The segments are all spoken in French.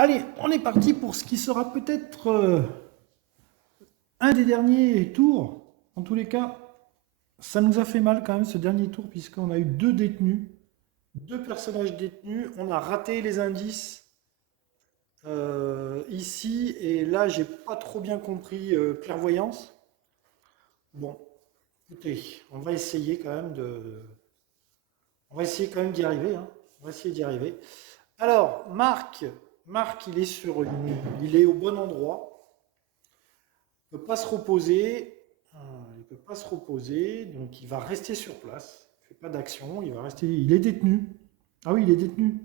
Allez, on est parti pour ce qui sera peut-être un des derniers tours. En tous les cas, ça nous a fait mal quand même ce dernier tour puisqu'on a eu deux détenus, deux personnages détenus. On a raté les indices ici et là, j'ai pas trop bien compris clairvoyance. Bon, écoutez, on va essayer quand même d'y arriver, hein. On va essayer d'y arriver. Alors, Marc, il est au bon endroit. Il peut pas se reposer. Il peut pas se reposer, donc il va rester sur place. Il fait pas d'action, il va rester. Il est détenu. Ah oui, il est détenu.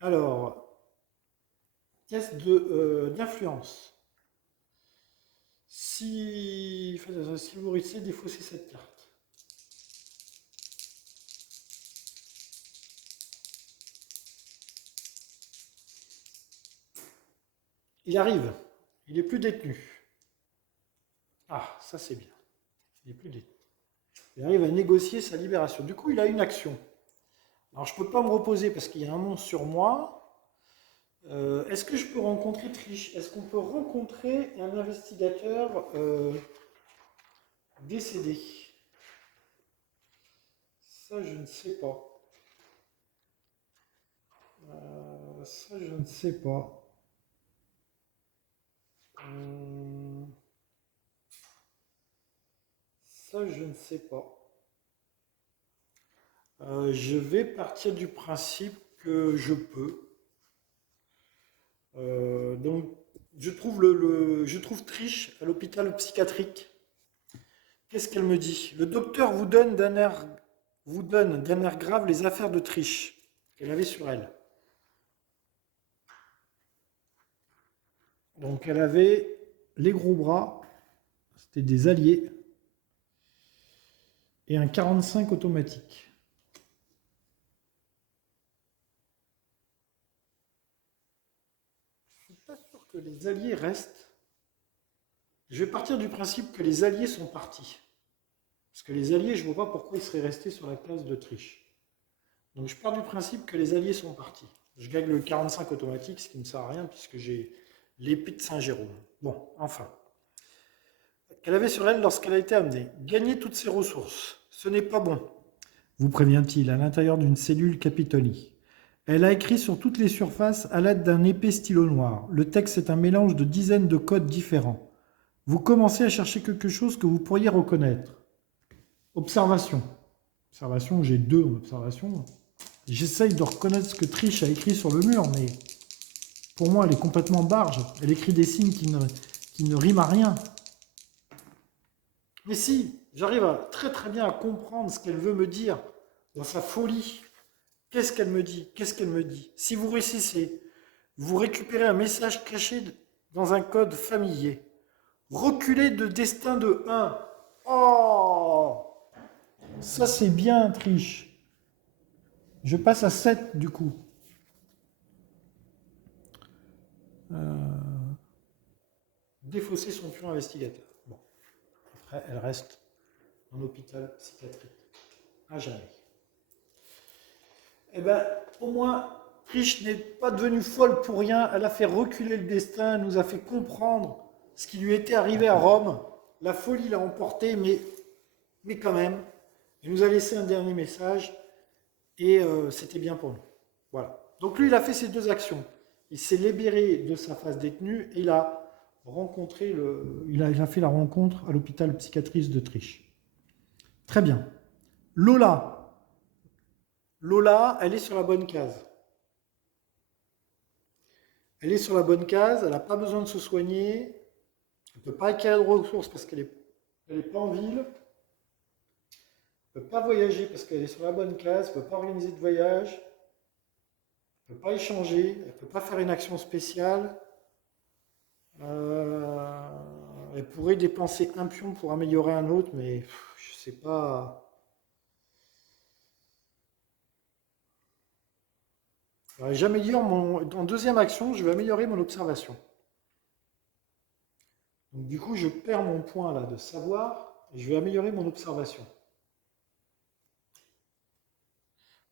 Alors, test d'influence. Si vous réussissez, défaussez cette carte. Il arrive. Il est plus détenu. Ah, ça c'est bien. Il est plus détenu. Il arrive à négocier sa libération. Du coup, il a une action. Alors, je ne peux pas me reposer parce qu'il y a un monstre sur moi. Est-ce que je peux rencontrer Triche? Est-ce qu'on peut rencontrer un investigateur décédé? Ça, je ne sais pas. Ça, je ne sais pas. Euh, Ça, je ne sais pas. Je vais partir du principe que je peux. Donc, je trouve Triche à l'hôpital psychiatrique. Qu'est-ce qu'elle me dit? Le docteur vous donne d'un air grave les affaires de Triche qu'elle avait sur elle. Donc, elle avait les gros bras, c'était des alliés, et un 45 automatique. Je suis pas sûr que les alliés restent. Je vais partir du principe que les alliés sont partis. Parce que les alliés, je ne vois pas pourquoi ils seraient restés sur la place d'Autriche. Donc je pars du principe que les alliés sont partis. Je gagne le 45 automatique, ce qui ne me sert à rien puisque j'ai l'épée de Saint-Jérôme. Bon, enfin. Qu'elle avait sur elle lorsqu'elle a été amenée. Gagner toutes ses ressources. Ce n'est pas bon, vous prévient-il à l'intérieur d'une cellule Capitoli. Elle a écrit sur toutes les surfaces à l'aide d'un épais stylo noir. Le texte est un mélange de dizaines de codes différents. Vous commencez à chercher quelque chose que vous pourriez reconnaître. Observation. Observation, j'ai deux en observation. J'essaye de reconnaître ce que Trish a écrit sur le mur, mais pour moi, elle est complètement barge. Elle écrit des signes qui ne riment à rien. Mais si, j'arrive très très bien à comprendre ce qu'elle veut me dire dans sa folie. Qu'est-ce qu'elle me dit? Qu'est-ce qu'elle me dit? Si vous réussissez, vous récupérez un message caché dans un code familier. Reculez de destin de 1. Oh, ça c'est bien, Triche. Je passe à 7 du coup. Défausser son pion investigateur. Bon, après, elle reste en hôpital psychiatrique. À jamais. Eh ben, au moins, Trish n'est pas devenue folle pour rien. Elle a fait reculer le destin, elle nous a fait comprendre ce qui lui était arrivé à Rome. La folie l'a emporté, mais quand même, elle nous a laissé un dernier message et c'était bien pour nous. Voilà. Donc lui, il a fait ses deux actions. Il s'est libéré de sa phase détenue et il a fait la rencontre à l'hôpital psychiatrique de Triche. Très bien. Lola. Lola, elle est sur la bonne case. Elle est sur la bonne case, elle n'a pas besoin de se soigner, elle ne peut pas acquérir de ressources parce qu'elle n'est pas en ville, elle ne peut pas voyager parce qu'elle est sur la bonne case, elle ne peut pas organiser de voyage, elle ne peut pas échanger, elle ne peut pas faire une action spéciale. Euh, Elle pourrait dépenser un pion pour améliorer un autre, mais je ne sais pas. En deuxième action, je vais améliorer mon observation. Donc du coup, je perds mon point là de savoir et je vais améliorer mon observation.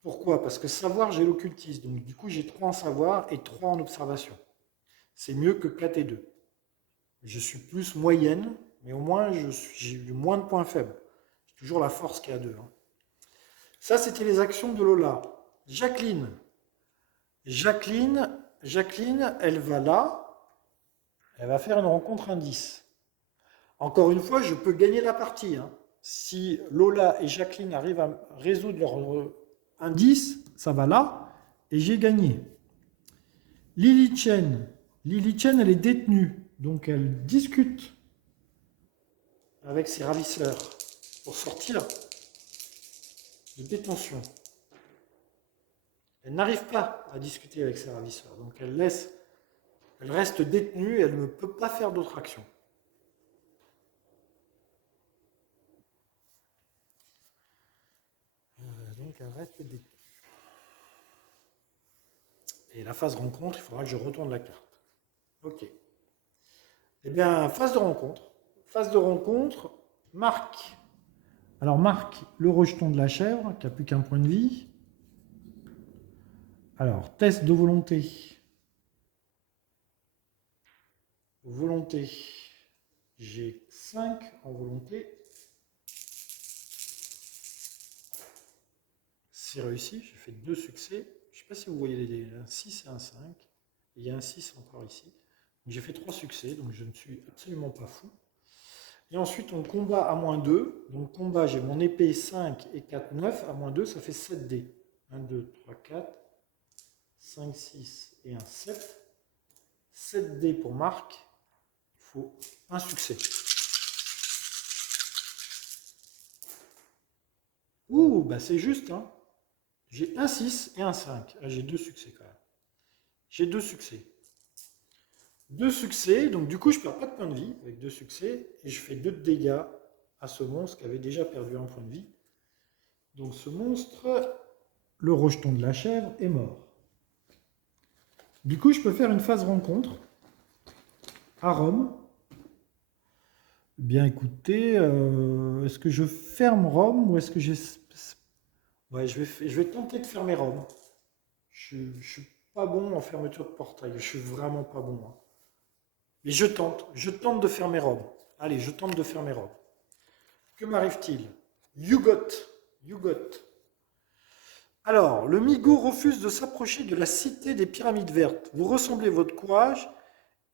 Pourquoi? Parce que savoir, j'ai l'occultisme. Donc du coup, j'ai 3 en savoir et 3 en observation. C'est mieux que 4 et 2. Je suis plus moyenne, mais au moins, j'ai eu moins de points faibles. J'ai toujours la force qui est à 2. Ça, c'était les actions de Lola. Jacqueline. Jacqueline, elle va là. Elle va faire une rencontre indice. Encore une fois, je peux gagner la partie. Si Lola et Jacqueline arrivent à résoudre leur indice, ça va là, et j'ai gagné. Lily Chen. Lily Chen, elle est détenue, donc elle discute avec ses ravisseurs pour sortir de détention. Elle n'arrive pas à discuter avec ses ravisseurs, donc elle reste détenue et elle ne peut pas faire d'autres actions. Donc elle reste détenue. Et la phase rencontre, il faudra que je retourne la carte. Ok. Eh bien, phase de rencontre. Phase de rencontre, Marc. Alors Marc, le rejeton de la chèvre, qui n'a plus qu'un point de vie. Alors, test de volonté. Volonté. J'ai 5 en volonté. C'est réussi, j'ai fait 2 succès. Je ne sais pas si vous voyez un 6 et un 5. Il y a un 6 encore ici. J'ai fait 3 succès, donc je ne suis absolument pas fou. Et ensuite, on combat à -2. Donc, combat, j'ai mon épée 5 et 4, 9. À -2, ça fait 7 dés. 1, 2, 3, 4, 5, 6 et un 7. 7 dés pour Marc. Il faut un succès. Ouh, bah c'est juste, hein. J'ai un 6 et un 5. Là, j'ai 2 succès quand même. J'ai 2 succès. 2 succès, donc du coup, je ne perds pas de points de vie avec 2 succès. Et je fais 2 de dégâts à ce monstre qui avait déjà perdu un point de vie. Donc ce monstre, le rejeton de la chèvre, est mort. Du coup, je peux faire une phase rencontre à Rome. Bien écoutez, est-ce que je ferme Rome ou est-ce que j'ai... Ouais, je vais tenter de fermer Rome. Je ne suis pas bon en fermeture de portail. Je suis vraiment pas bon. Mais je tente de fermer Rome. Allez, je tente de fermer Rome. Que m'arrive-t-il? You got. Alors, le Migo refuse de s'approcher de la cité des pyramides vertes. Vous ressemblez votre courage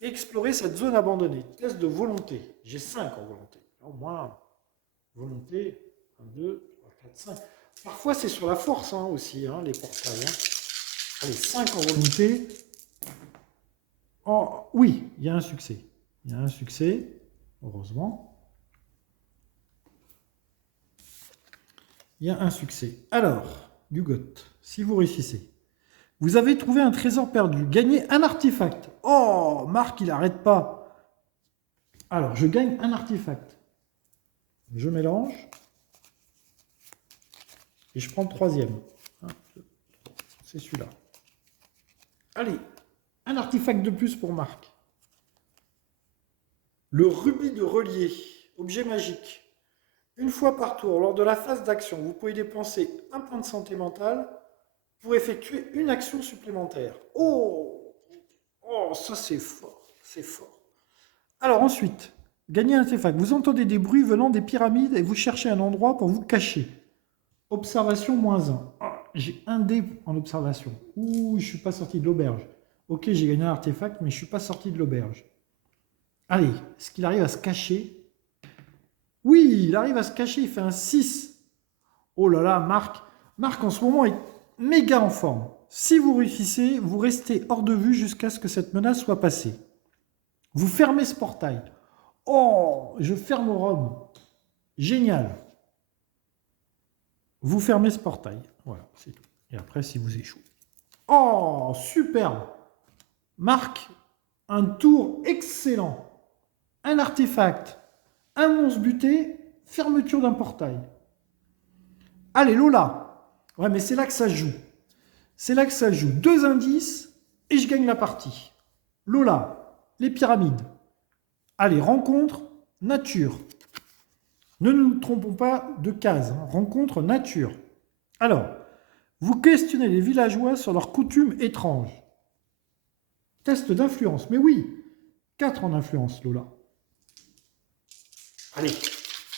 et explorez cette zone abandonnée. Test de volonté. J'ai 5 en volonté. Au moins, volonté, 1, 2, 3, 4, 5. Parfois, c'est sur la force aussi, les portails. Allez, 5 en volonté. Oh, oui, il y a un succès. Il y a un succès, heureusement. Il y a un succès. Alors, Hugot, si vous réussissez, vous avez trouvé un trésor perdu. Gagnez un artefact. Oh, Marc, il n'arrête pas. Alors, je gagne un artefact. Je mélange. Et je prends le troisième. C'est celui-là. Allez, un artefact de plus pour Marc. Le rubis de relier, objet magique. Une fois par tour, lors de la phase d'action, vous pouvez dépenser un point de santé mentale pour effectuer une action supplémentaire. Oh, ça c'est fort, c'est fort. Alors ensuite, gagnez un artefact. Vous entendez des bruits venant des pyramides et vous cherchez un endroit pour vous cacher. Observation -1. J'ai un dé en observation. Ouh, je ne suis pas sorti de l'auberge. Ok, j'ai gagné un artefact, mais je ne suis pas sorti de l'auberge. Allez, est-ce qu'il arrive à se cacher? Oui, il arrive à se cacher, il fait un 6. Oh là là, Marc en ce moment est méga en forme. Si vous réussissez, vous restez hors de vue jusqu'à ce que cette menace soit passée. Vous fermez ce portail. Oh, je ferme Rome. Génial. Vous fermez ce portail. Voilà, c'est tout. Et après, si vous échouez. Oh, superbe. Marc, un tour excellent. Un artefact, un monstre buté, fermeture d'un portail. Allez, Lola. Ouais, mais c'est là que ça se joue. C'est là que ça se joue. 2 indices et je gagne la partie. Lola, les pyramides. Allez, rencontre, nature. Ne nous trompons pas de case. Rencontre, nature. Alors, Vous questionnez les villageois sur leurs coutumes étranges. Test d'influence. Mais oui, 4 en influence, Lola. Allez,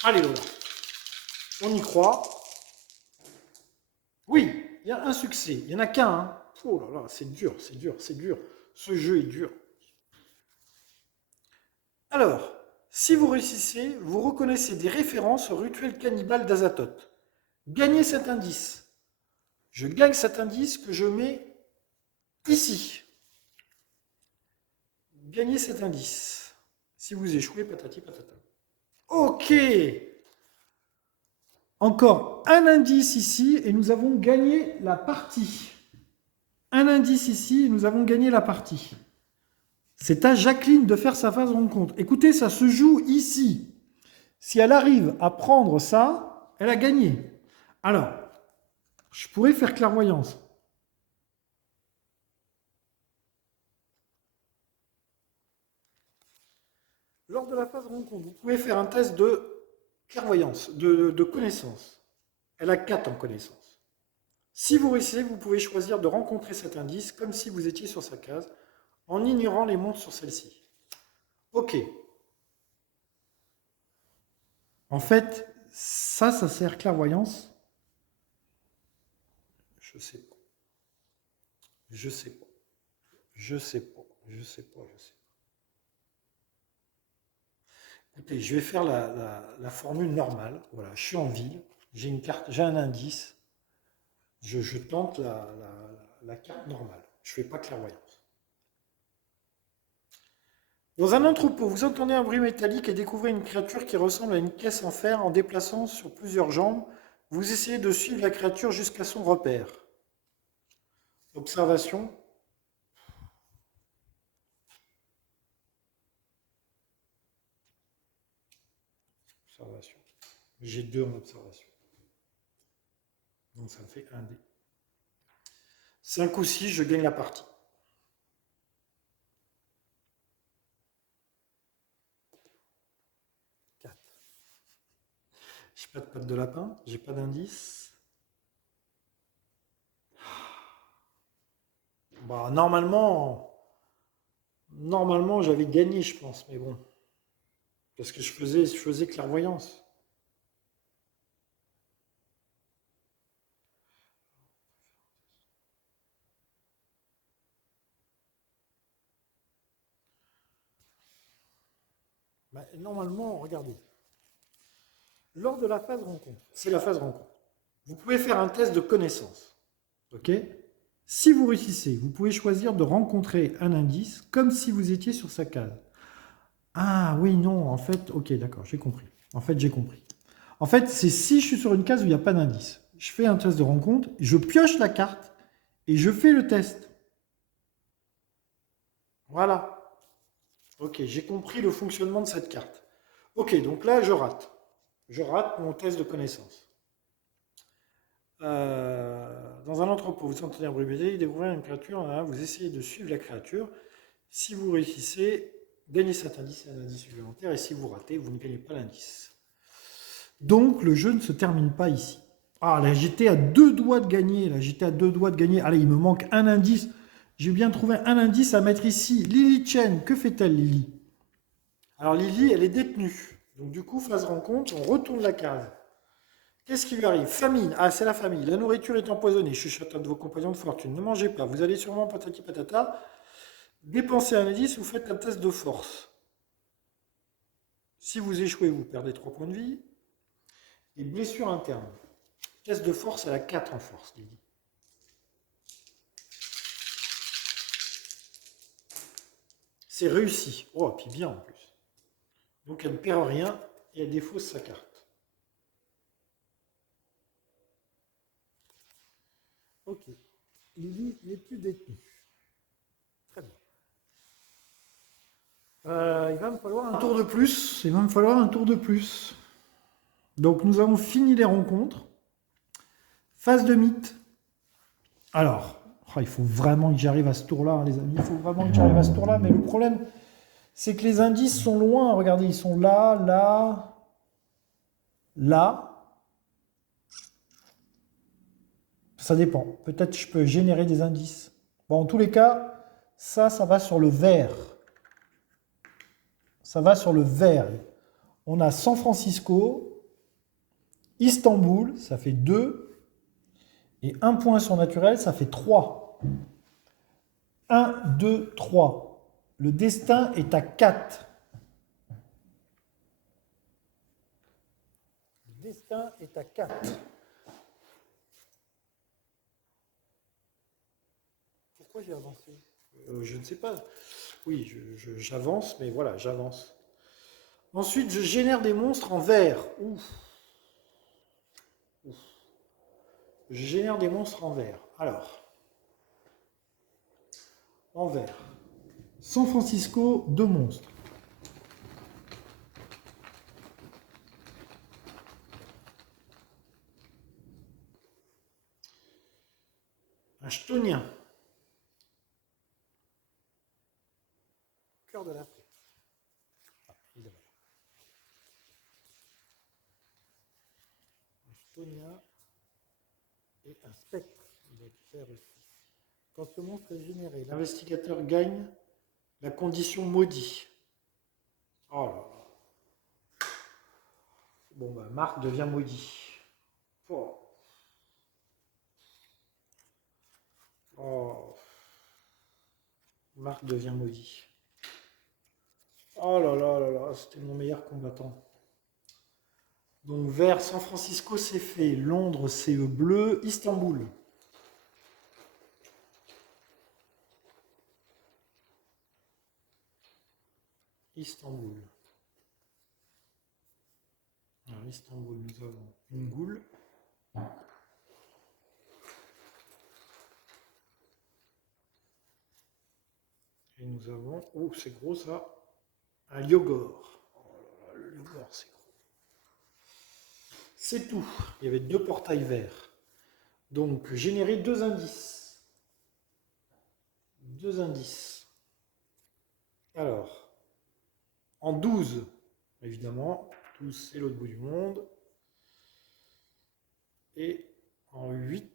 allez Lola. On y croit. Oui, il y a un succès. Il n'y en a qu'un. Hein. Oh là là, c'est dur, c'est dur, c'est dur. Ce jeu est dur. Alors, si vous réussissez, vous reconnaissez des références au rituel cannibale d'Azathoth. Gagnez cet indice. Je gagne cet indice que je mets ici. Gagnez cet indice. Si vous échouez, patati patata. Ok. Encore un indice ici et nous avons gagné la partie. Un indice ici et nous avons gagné la partie. C'est à Jacqueline de faire sa phase rencontre. Écoutez, ça se joue ici. Si elle arrive à prendre ça, elle a gagné. Alors, je pourrais faire clairvoyance. Lors de la phase rencontre, vous pouvez faire un test de clairvoyance, de connaissance. Elle a 4 en connaissance. Si vous réussissez, vous pouvez choisir de rencontrer cet indice comme si vous étiez sur sa case, en ignorant les montres sur celle-ci. Ok. En fait, ça sert clairvoyance. Je sais pas. Je sais pas. Je sais pas. Je sais pas. Je sais pas. Écoutez, je vais faire la formule normale. Voilà, je suis en ville, j'ai une carte, j'ai un indice. Je tente la carte normale. Je ne fais pas clairvoyance. Dans un entrepôt, vous entendez un bruit métallique et découvrez une créature qui ressemble à une caisse en fer en déplaçant sur plusieurs jambes. Vous essayez de suivre la créature jusqu'à son repère. Observation. Observation. J'ai 2 en observation. Donc ça me fait 1 dé. 5 ou 6, je gagne la partie. 4. J'ai pas de patte de lapin, j'ai pas d'indice. Bah, normalement j'avais gagné, je pense, mais bon. Parce que je faisais clairvoyance. Bah, normalement, regardez. Lors de la phase rencontre, c'est la phase rencontre. Vous pouvez faire un test de connaissance. Ok. Si vous réussissez, vous pouvez choisir de rencontrer un indice comme si vous étiez sur sa case. Ah oui, non, en fait, ok, d'accord, j'ai compris. En fait, j'ai compris. En fait, c'est si je suis sur une case où il n'y a pas d'indice. Je fais un test de rencontre, je pioche la carte et je fais le test. Voilà. Ok, j'ai compris le fonctionnement de cette carte. Ok, donc là, je rate. Je rate mon test de connaissance. Dans un entrepôt, vous entendez un bruit métallique, découvrez une créature, vous essayez de suivre la créature. Si vous réussissez, gagnez cet indice et un indice supplémentaire, et si vous ratez, vous ne gagnez pas l'indice. Donc, le jeu ne se termine pas ici. Ah, là, j'étais à 2 doigts de gagner. Là, j'étais à 2 doigts de gagner. Allez, il me manque un indice. J'ai bien trouvé un indice à mettre ici. Lily Chen, que fait-elle, Lily? Alors, Lily, elle est détenue. Donc, du coup, phase rencontre, on retourne la case. Qu'est-ce qui lui arrive? Famine. Ah, c'est la famille. La nourriture est empoisonnée. Chuchote de vos compagnons de fortune. Ne mangez pas. Vous allez sûrement patati patata. Dépensez un indice, vous faites un test de force. Si vous échouez, vous perdez 3 points de vie. Et blessure interne. Test de force, elle a 4 en force, Lily. C'est réussi. Oh, puis bien en plus. Donc elle ne perd rien et elle défausse sa carte. Ok. Lily n'est plus détenue. Très bien. Il va me falloir un tour de plus. Il va me falloir un tour de plus. Donc nous avons fini les rencontres. Phase de mythe. Alors, il faut vraiment que j'arrive à ce tour-là, hein, les amis. Il faut vraiment que j'arrive à ce tour-là. Mais le problème, c'est que les indices sont loin. Regardez, ils sont là, là, là. ça dépend. Peut-être je peux générer des indices. Bon, en tous les cas, ça va sur le vert. Ça va sur le vert. On a San Francisco, Istanbul, ça fait 2. Et un point surnaturel, ça fait 3. 1, 2, 3. Le destin est à 4. Le destin est à 4. Pourquoi j'ai avancé? Je ne sais pas. Oui, j'avance, mais voilà, j'avance. Ensuite, je génère des monstres en vert. Ouf. Ouf. Je génère des monstres en vert. Alors, en vert. San Francisco, 2 monstres. Un chtonien. Cœur de l'Afrique. Ah, évidemment. Un chtonien et un spectre. Il va être vert aussi. Quand ce monstre est généré, l'investigateur gagne la condition maudit. Oh là là. Bon, bah, Marc devient maudit. Oh. Oh. Marc devient maudit. Oh là là là là, c'était mon meilleur combattant. Donc vert, San Francisco c'est fait, Londres c'est bleu, Istanbul. Istanbul. Alors Istanbul, nous avons une goule. Et nous avons, oh c'est gros ça, un Lyogor. Oh là là, le Lyogor c'est gros. C'est tout. Il y avait 2 portails verts. Donc générer 2 indices. 2 indices. Alors, en 12, évidemment, 12 c'est l'autre bout du monde. Et en 8,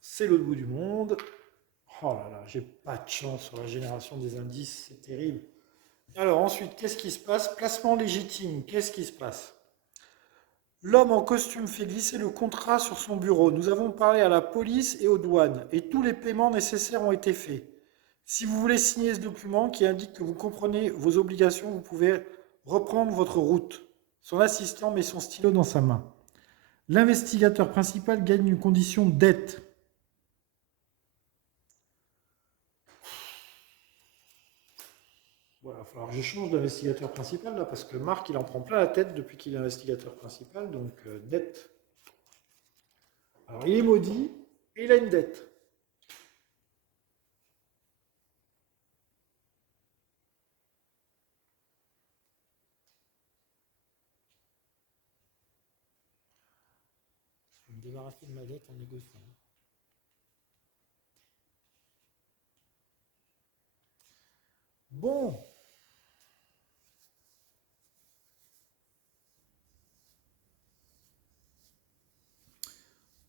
c'est l'autre bout du monde. Oh là là, j'ai pas de chance sur la génération des indices, c'est terrible. Alors ensuite, qu'est-ce qui se passe? Placement légitime, qu'est-ce qui se passe? L'homme en costume fait glisser le contrat sur son bureau. Nous avons parlé à la police et aux douanes et tous les paiements nécessaires ont été faits. Si vous voulez signer ce document qui indique que vous comprenez vos obligations, vous pouvez reprendre votre route. Son assistant met son stylo dans sa main. L'investigateur principal gagne une condition dette. Voilà, il va falloir que je change d'investigateur principal là, parce que Marc il en prend plein la tête depuis qu'il est investigateur principal, donc dette. Alors il est maudit et il a une dette. Je vais me débarrasser de ma dette en négociant. Bon.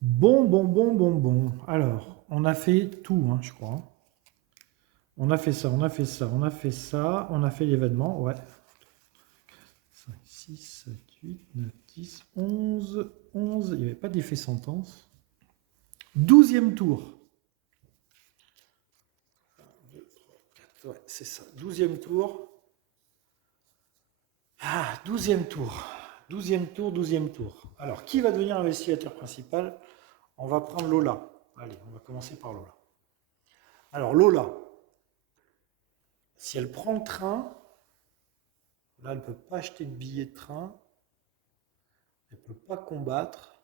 Bon. Alors, on a fait tout, hein, je crois. On a fait ça, on a fait ça, on a fait ça, on a fait l'événement, ouais. 5, 6, 7, 8, 9, 10, 11, 11, il n'y avait pas d'effet sentence. 12e tour. 1, 2, 3, 4, ouais, c'est ça. 12e tour. Ah, 12e tour. 12e tour, 12e tour. Alors, qui va devenir investigateur principal? On va prendre Lola. Allez, on va commencer par Lola. Alors, Lola, si elle prend le train, là, elle ne peut pas acheter de billets de train. Elle ne peut pas combattre.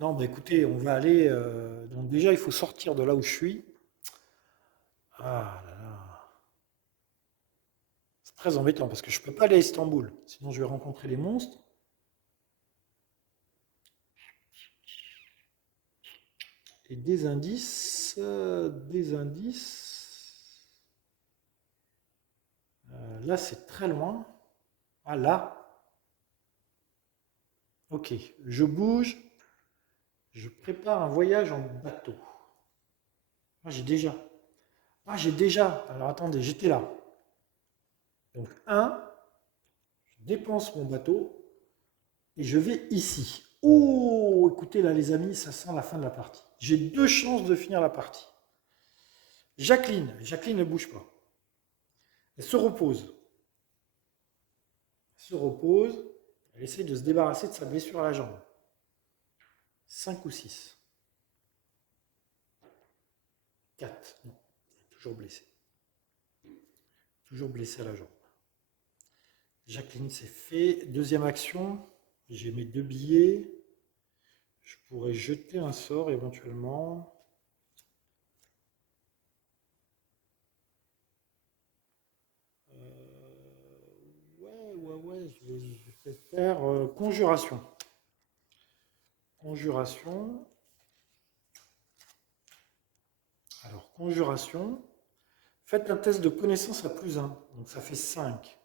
Non, bah écoutez, on va aller. Donc, déjà, il faut sortir de là où je suis. Ah là là. C'est très embêtant parce que je ne peux pas aller à Istanbul. Sinon, je vais rencontrer les monstres. Et des indices. Des indices. Là, c'est très loin. Ah là. Ok, je bouge. Je prépare un voyage en bateau. Ah, j'ai déjà. Ah, j'ai déjà. Alors attendez, j'étais là. Donc, un, je dépense mon bateau et je vais ici. Oh, écoutez là, les amis, ça sent la fin de la partie. J'ai deux chances de finir la partie. Jacqueline. Jacqueline ne bouge pas. Elle se repose. Elle se repose. Elle essaye de se débarrasser de sa blessure à la jambe. 5 ou 6. 4. Non, toujours blessée. Toujours blessée à la jambe. Jacqueline, c'est fait. Deuxième action. J'ai mes 2 billets. Je pourrais jeter un sort éventuellement. Ouais, je vais faire conjuration. Conjuration. Alors, conjuration. Faites un test de connaissance à +1. Donc ça fait 5.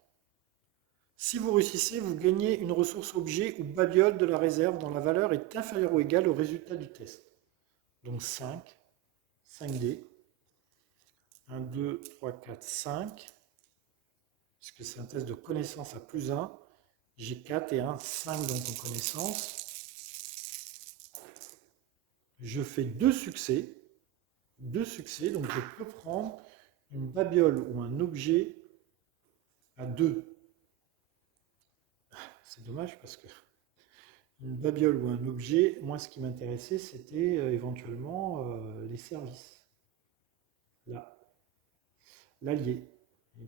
Si vous réussissez, vous gagnez une ressource objet ou babiole de la réserve dont la valeur est inférieure ou égale au résultat du test. Donc 5. 5D. 1, 2, 3, 4, 5. Parce que c'est un test de connaissance à +1. J'ai 4 et 1, 5 donc en connaissance. Je fais 2 succès. 2 succès, donc je peux prendre une babiole ou un objet à 2. C'est dommage parce que une babiole ou un objet, moi ce qui m'intéressait c'était éventuellement les services. Là, l'allié. Ils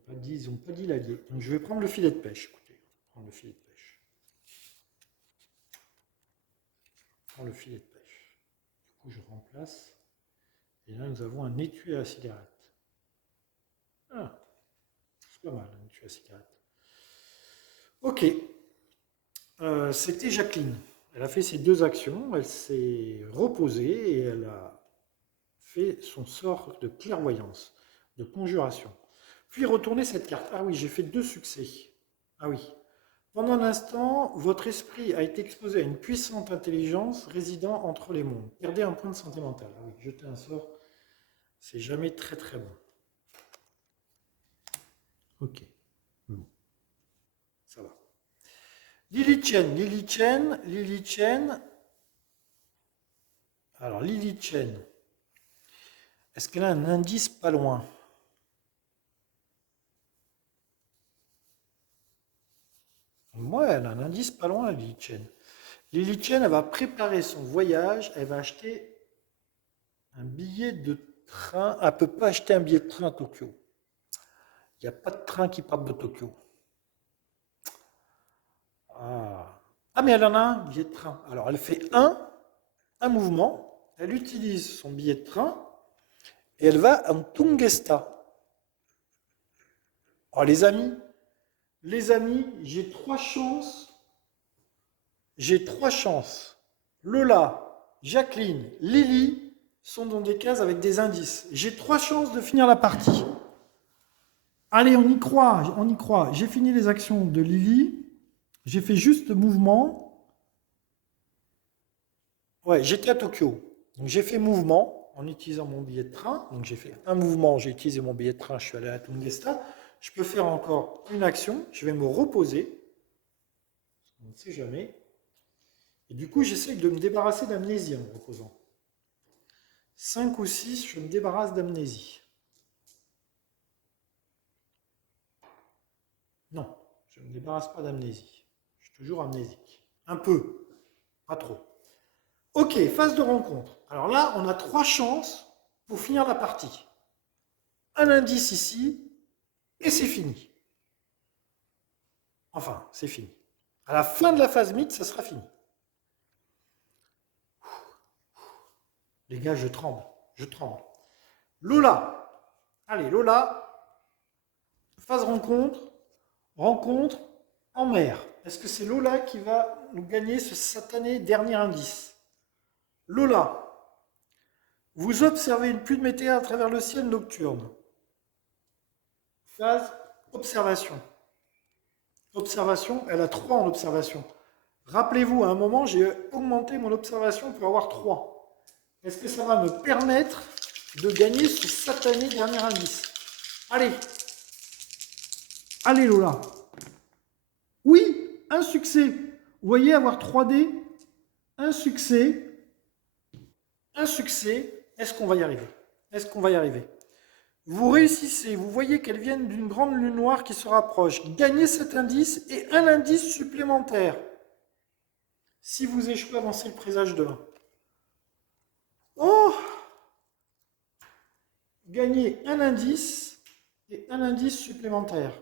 n'ont pas dit l'allié. Donc je vais prendre le filet de pêche. Écoutez, prendre le filet de pêche. Je prends le filet de pêche. Du coup je remplace. Et là nous avons un étui à cigarette. Ah, c'est pas mal un étui à cigarette. Ok. C'était Jacqueline. Elle a fait ses 2 actions, elle s'est reposée et elle a fait son sort de clairvoyance, de conjuration. Puis retournez cette carte. Ah oui, j'ai fait 2 succès. Ah oui. Pendant un instant, votre esprit a été exposé à une puissante intelligence résidant entre les mondes. Perdez un point de santé mentale. Ah oui, jeter un sort, c'est jamais très très bon. Ok. Bon, ça va. Lily Chen, Lily Chen, Lily Chen. Alors, Lily Chen, est-ce qu'elle a un indice pas loin? Ouais, elle a un indice pas loin, Lily Chen. Lily Chen, elle va préparer son voyage, elle va acheter un billet de train. Elle ne peut pas acheter un billet de train à Tokyo. Il n'y a pas de train qui parte de Tokyo. Ah. Ah, mais elle en a un billet de train. Alors, elle fait un mouvement, elle utilise son billet de train et elle va en Tungesta. Alors, les amis, j'ai 3 chances. J'ai 3 chances. Lola, Jacqueline, Lily sont dans des cases avec des indices. J'ai 3 chances de finir la partie. Allez, on y croit, on y croit. J'ai fini les actions de Lily. J'ai fait juste mouvement. Ouais, j'étais à Tokyo. Donc j'ai fait mouvement en utilisant mon billet de train. Donc j'ai fait un mouvement, j'ai utilisé mon billet de train, je suis allé à Tungesta. Je peux faire encore une action. Je vais me reposer. On ne sait jamais. Et du coup, j'essaye de me débarrasser d'amnésie en me reposant. 5 ou 6, je me débarrasse d'amnésie. Non, je ne me débarrasse pas d'amnésie. Je suis toujours amnésique. Un peu, pas trop. Ok, phase de rencontre. Alors là, on a 3 chances pour finir la partie. Un indice ici, et c'est fini. Enfin, c'est fini. À la fin de la phase mythe, ça sera fini. Les gars, je tremble. Je tremble. Lola. Allez, Lola. Phase rencontre. Rencontre en mer. Est-ce que c'est Lola qui va nous gagner ce satané dernier indice? Lola. Vous observez une pluie de météores à travers le ciel nocturne. Phase observation. Observation, elle a 3 en observation. Rappelez-vous, à un moment, j'ai augmenté mon observation pour avoir 3. Est-ce que ça va me permettre de gagner ce satané dernier indice? Allez. Allez Lola. Oui, un succès. Vous voyez, avoir 3D, un succès. Un succès. Est-ce qu'on va y arriver? Est-ce qu'on va y arriver? Vous réussissez, vous voyez qu'elles viennent d'une grande lune noire qui se rapproche. Gagnez cet indice et un indice supplémentaire. Si vous échouez, avancez le présage de 1. Oh! Gagnez un indice et un indice supplémentaire.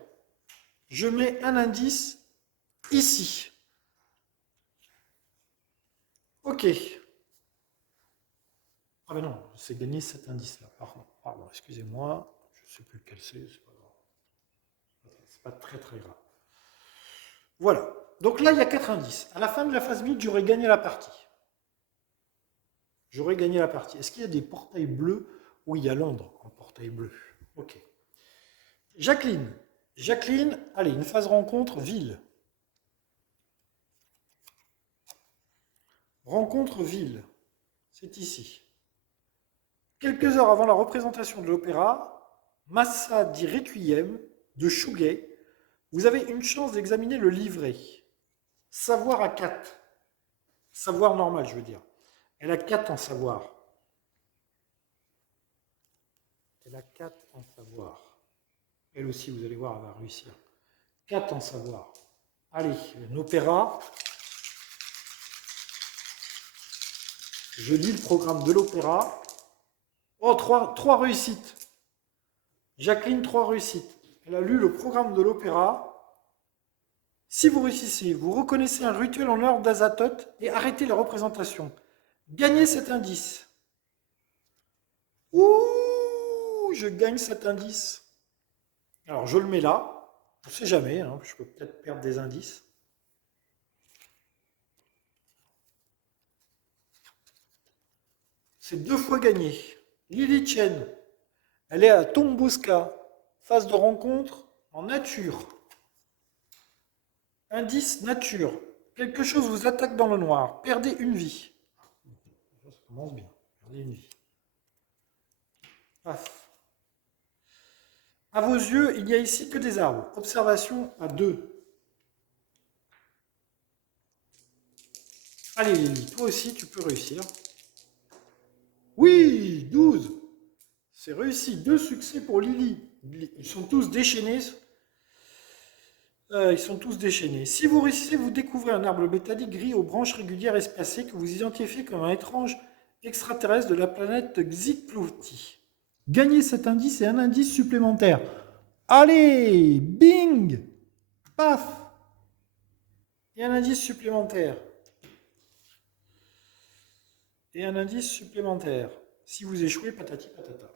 Je mets un indice ici. Ok. Ah ben non, c'est gagner cet indice-là. Pardon, excusez-moi. Je ne sais plus lequel c'est pas grave. C'est pas très très grave. Voilà. Donc là, il y a 4 indices. À la fin de la phase mid, j'aurais gagné la partie. J'aurais gagné la partie. Est-ce qu'il y a des portails bleus? Oui, il y a Londres en portail bleu. Ok. Jacqueline. Jacqueline, allez, une phase rencontre, ville. Rencontre, ville. C'est ici. Quelques heures avant la représentation de l'opéra, Massa di Requiem de Chouguet, vous avez une chance d'examiner le livret. Savoir à 4. Savoir normal, je veux dire. Elle a 4 en savoir. Elle a 4 en savoir. Elle aussi, vous allez voir, elle va réussir. 4 en savoir. Allez, un opéra. Je lis le programme de l'opéra. Oh, 3 réussites. Jacqueline, 3 réussites. Elle a lu le programme de l'opéra. Si vous réussissez, vous reconnaissez un rituel en l'heure d'Azathoth et arrêtez la représentation. Gagnez cet indice. Ouh, je gagne cet indice. Alors, je le mets là. On ne sait jamais, hein, je peux peut-être perdre des indices. C'est 2 fois gagné. Lily Chen, elle est à Tombuska, phase de rencontre en nature. Indice nature. Quelque chose vous attaque dans le noir. Perdez une vie. Ça commence bien. Perdez une vie. Paf. À vos yeux, il n'y a ici que des arbres. Observation à 2. Allez Lily, toi aussi tu peux réussir. Oui, 12. C'est réussi. 2 succès pour Lily. Ils sont tous déchaînés. Si vous réussissez, vous découvrez un arbre métallique gris aux branches régulières espacées que vous identifiez comme un étrange extraterrestre de la planète Xiplouti. Gagnez cet indice et un indice supplémentaire. Allez, bing, paf, et un indice supplémentaire. Et un indice supplémentaire. Si vous échouez, patati patata.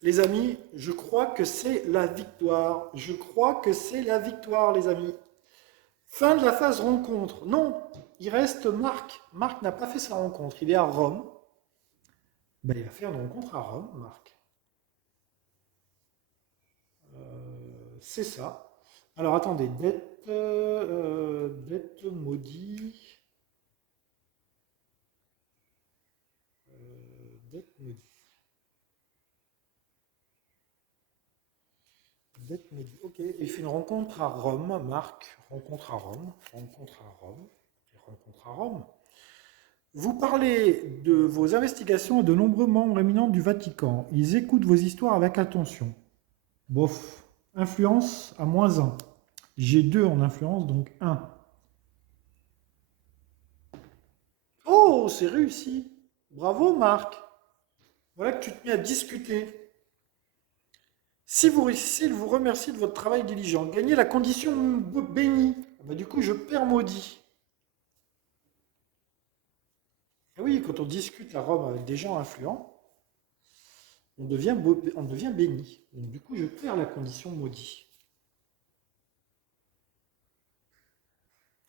Les amis, je crois que c'est la victoire. Je crois que c'est la victoire, les amis. Fin de la phase rencontre. Non, il reste Marc. Marc n'a pas fait sa rencontre. Il est à Rome. Ben, il va faire une rencontre à Rome, Marc. C'est ça. Alors, attendez. Dette maudit. Dette maudit. Ok, il fait une rencontre à Rome, Marc. Rencontre à Rome. Rencontre à Rome. Et rencontre à Rome. Vous parlez de vos investigations à de nombreux membres éminents du Vatican. Ils écoutent vos histoires avec attention. Bof. Influence à -1. J'ai 2 en influence, donc 1. Oh, c'est réussi. Bravo, Marc. Voilà que tu te mets à discuter. Si vous réussissez, il vous remercie de votre travail diligent. Gagnez la condition bénie. Bah, du coup, je perds maudit. Et oui, quand on discute à Rome avec des gens influents, on devient béni. Donc, du coup, je perds la condition maudit.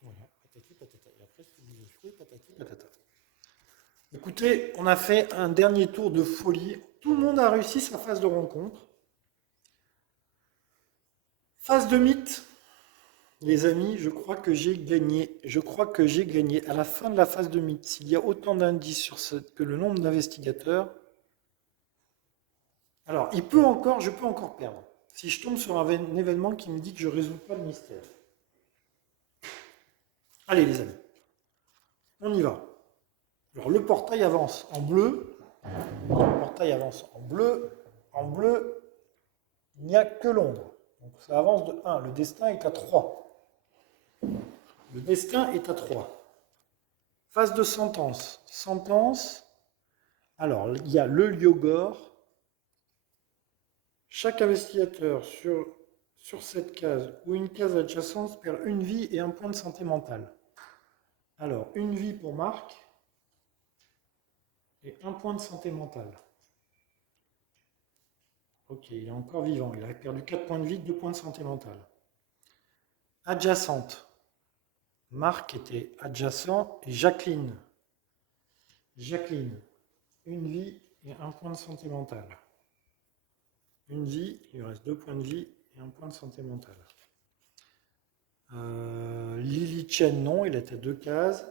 Voilà, patati patata. Et après, si vous échouez, patati patata. Écoutez, on a fait un dernier tour de folie. Tout le monde a réussi sa phase de rencontre. Phase de mythe. Les amis, je crois que j'ai gagné. Je crois que j'ai gagné. À la fin de la phase de mythe, s'il y a autant d'indices que le nombre d'investigateurs, alors je peux encore perdre. Si je tombe sur un événement qui me dit que je ne résous pas le mystère. Allez les amis, on y va. Alors le portail avance en bleu. Le portail avance en bleu. En bleu, il n'y a que l'ombre. Donc ça avance de 1. Le destin est à 3. Le destin est à 3. Phase de sentence. Sentence. Alors, il y a le Lyogor. Chaque investigateur sur cette case ou une case adjacente perd une vie et un point de santé mentale. Alors, une vie pour Marc et un point de santé mentale. Ok, il est encore vivant. Il a perdu 4 points de vie, 2 points de santé mentale. Adjacente. Marc était adjacent et Jacqueline. Jacqueline, une vie et un point de santé mentale. Une vie, il lui reste 2 points de vie et un point de santé mentale. Lily Chen, non, il était à 2 cases.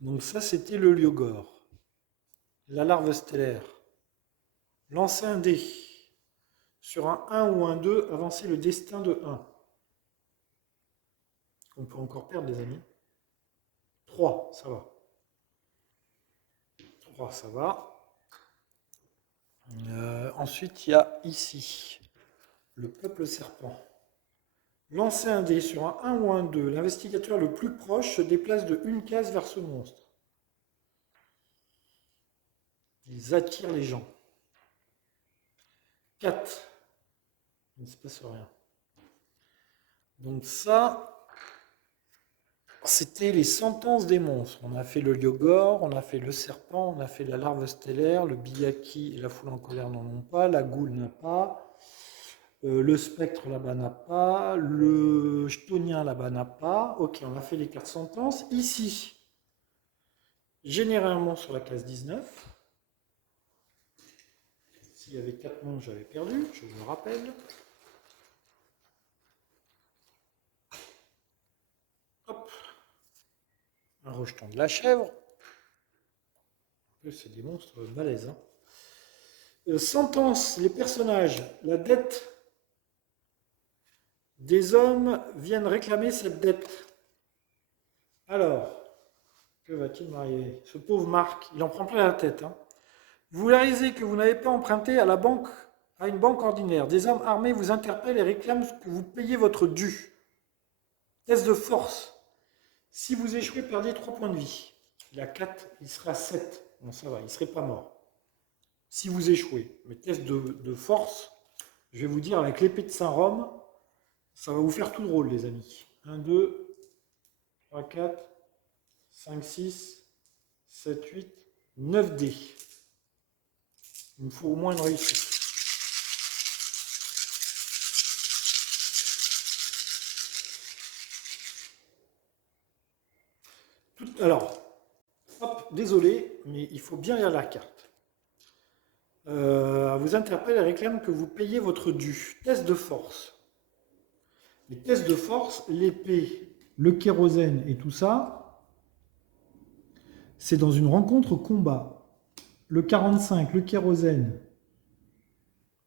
Donc ça, c'était le Lyogor. La larve stellaire. Lancer un dé. Sur un 1 ou un 2, avancer le destin de 1. On peut encore perdre, les amis. 3, ça va. 3, ça va. Ensuite, il y a ici le peuple serpent. Lancer un dé sur un 1 ou un 2. L'investigateur le plus proche se déplace de une case vers ce monstre. Ils attirent les gens. 4. Il ne se passe rien. Donc ça, c'était les sentences des monstres. On a fait le Lyogor, on a fait le serpent, on a fait la larve stellaire, le Biyaki et la foule en colère n'en ont pas, la goule n'a pas. Le spectre là-bas n'a pas, le chtonien là-bas n'a pas. Ok, on a fait les 4 sentences. Ici, généralement sur la case 19, s'il y avait 4 noms, j'avais perdu, je me rappelle. Hop, un rejeton de la chèvre. C'est des monstres balèzes. Sentence, les personnages, la dette des hommes viennent réclamer cette dette. Alors, que va-t-il m'arriver? Ce pauvre Marc, il en prend plein la tête. Hein. Vous réalisez que vous n'avez pas emprunté à une banque ordinaire. Des hommes armés vous interpellent et réclament que vous payiez votre dû. Test de force. Si vous échouez, perdez 3 points de vie. Il a 4, il sera 7. Bon, ça va, il ne serait pas mort. Si vous échouez. Mais test de force, je vais vous dire, avec l'épée de Saint-Rome, ça va vous faire tout drôle, les amis. 1, 2, 3, 4, 5, 6, 7, 8, 9 dés. Il me faut au moins une réussite. Alors, hop, désolé, mais il faut bien lire la carte. Vous interpelle et réclame que vous payiez votre dû. Test de force. Les tests de force, l'épée, le kérosène et tout ça, c'est dans une rencontre combat. Le 45, le kérosène,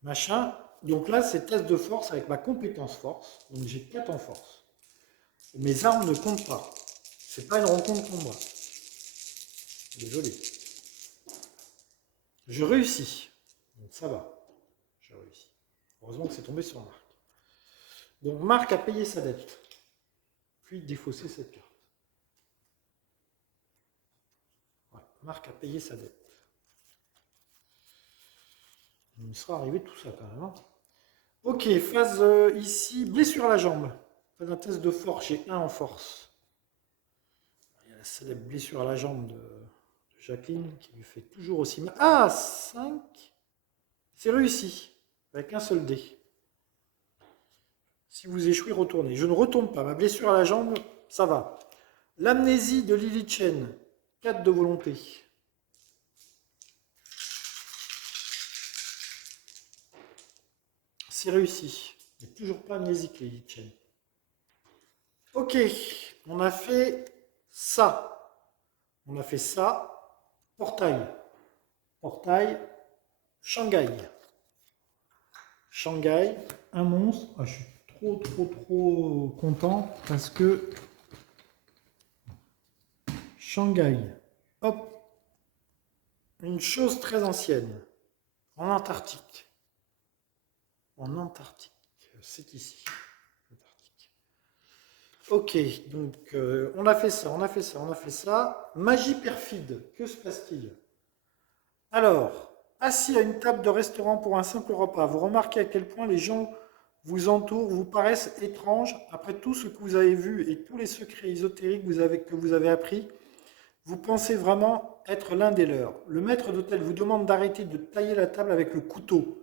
machin. Donc là, c'est test de force avec ma compétence force. Donc j'ai 4 en force. Mes armes ne comptent pas. C'est pas une rencontre combat. Désolé. Je réussis. Donc ça va. J'ai réussi. Heureusement que c'est tombé sur Marc. Donc Marc a payé sa dette. Puis défaussé cette carte. Ouais, Marc a payé sa dette. Il me sera arrivé tout ça quand même. Hein. Ok, phase ici, blessure à la jambe. Phase un test de force, j'ai 1 en force. Il y a la célèbre blessure à la jambe de Jacqueline qui lui fait toujours aussi mal. Ah, 5. C'est réussi. Avec un seul dé. Si vous échouez, retournez. Je ne retourne pas. Ma blessure à la jambe, ça va. L'amnésie de Lily Chen. 4 de volonté. C'est réussi. Mais toujours pas amnésique, Lily Chen. Ok, on a fait ça. On a fait ça. Portail. Portail. Shanghai. Shanghai. Un monstre. Ah, je suis trop content parce que Shanghai. Hop. Une chose très ancienne. En Antarctique. En Antarctique. C'est ici. Antarctique. Ok, donc on a fait ça, on a fait ça, on a fait ça. Magie perfide, que se passe-t-il? Alors, assis à une table de restaurant pour un simple repas, vous remarquez à quel point les gens vous entourent, vous paraissent étranges. Après tout ce que vous avez vu et tous les secrets ésotériques que vous avez appris, vous pensez vraiment être l'un des leurs. Le maître d'hôtel vous demande d'arrêter de tailler la table avec le couteau.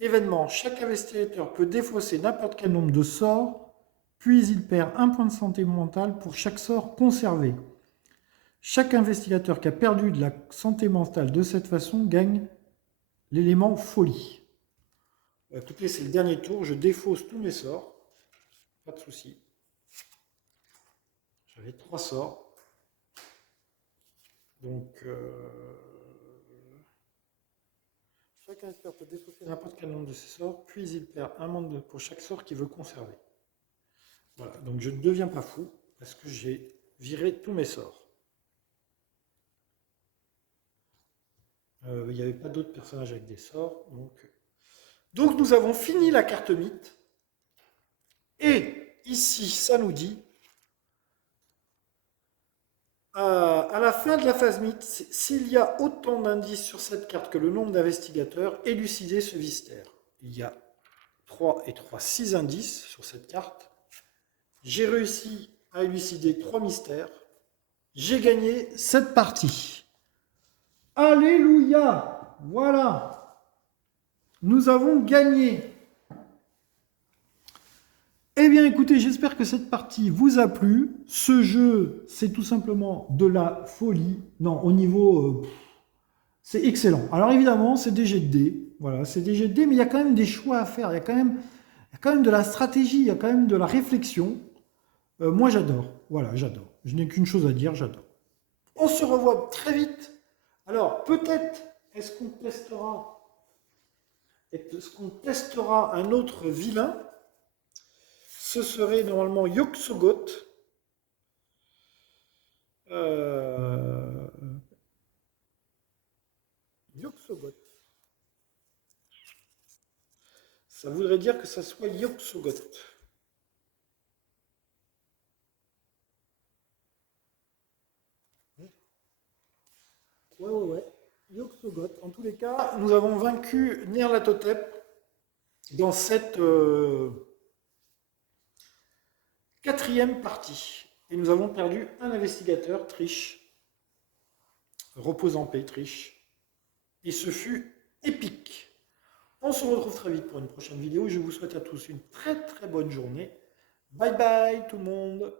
Événement, chaque investigateur peut défausser n'importe quel nombre de sorts, puis il perd un point de santé mentale pour chaque sort conservé. Chaque investigateur qui a perdu de la santé mentale de cette façon gagne l'élément folie. Écoutez, c'est le dernier tour, je défausse tous mes sorts, pas de souci. J'avais 3 sorts. Donc, chaque investigateur peut défausser n'importe quel nombre de ses sorts, puis il perd un monde pour chaque sort qu'il veut conserver. Voilà, donc je ne deviens pas fou parce que j'ai viré tous mes sorts. Il n'y avait pas d'autres personnages avec des sorts. Donc nous avons fini la carte mythe. Et ici, ça nous dit, à la fin de la phase mythe, s'il y a autant d'indices sur cette carte que le nombre d'investigateurs, élucidez ce mystère. Il y a 3 et 3, 6 indices sur cette carte. J'ai réussi à élucider 3 mystères. J'ai gagné cette partie. Alléluia! Voilà! Nous avons gagné! Eh bien écoutez, j'espère que cette partie vous a plu. Ce jeu, c'est tout simplement de la folie. Non, au niveau... c'est excellent. Alors évidemment, c'est des jets de dés. Voilà, c'est des jets de dés, mais il y a quand même des choix à faire. Il y a quand même de la stratégie, il y a quand même de la réflexion. Moi, j'adore. Voilà, j'adore. Je n'ai qu'une chose à dire, j'adore. On se revoit très vite. Alors, peut-être, est-ce qu'on testera un autre vilain? Ce serait normalement Yog-Sothoth. Yog-Sothoth. Ça voudrait dire que ça soit Yog-Sothoth. Ouais. Yog-Sothoth. En tous les cas, nous avons vaincu Nyarlathotep dans cette quatrième partie. Et nous avons perdu un investigateur, Triche. Repose en paix, Triche. Et ce fut épique. On se retrouve très vite pour une prochaine vidéo. Je vous souhaite à tous une très bonne journée. Bye bye tout le monde.